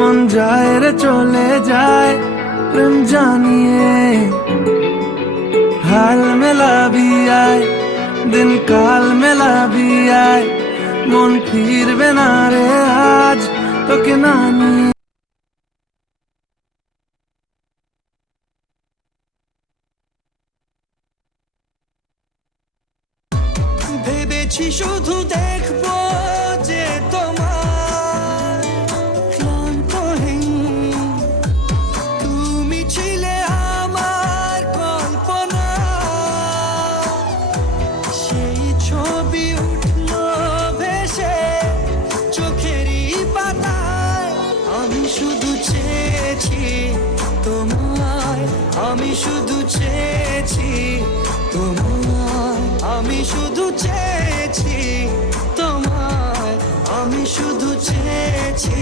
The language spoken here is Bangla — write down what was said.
মন যায় রে চলে যায় প্রেম জানিয়ে, হাল মেলা भी आए दिन काल मेला भी आए, মন ফিরবে না রে আজ তোকে না নিয়ে। ভেবেছি শুধু দেখবো যে তোমার ক্লান্তহীন, তুমি ছিলে আমার কল্পনা, সেই ছবি উঠলো ভেসে চোখেরই পাতায়। আমি শুধু চেয়েছি তোমায়, আমি শুধু চেয়েছি তোমায়, আমি শুধু চেয়েছি তোমায়, আমি শুধু চেয়েছি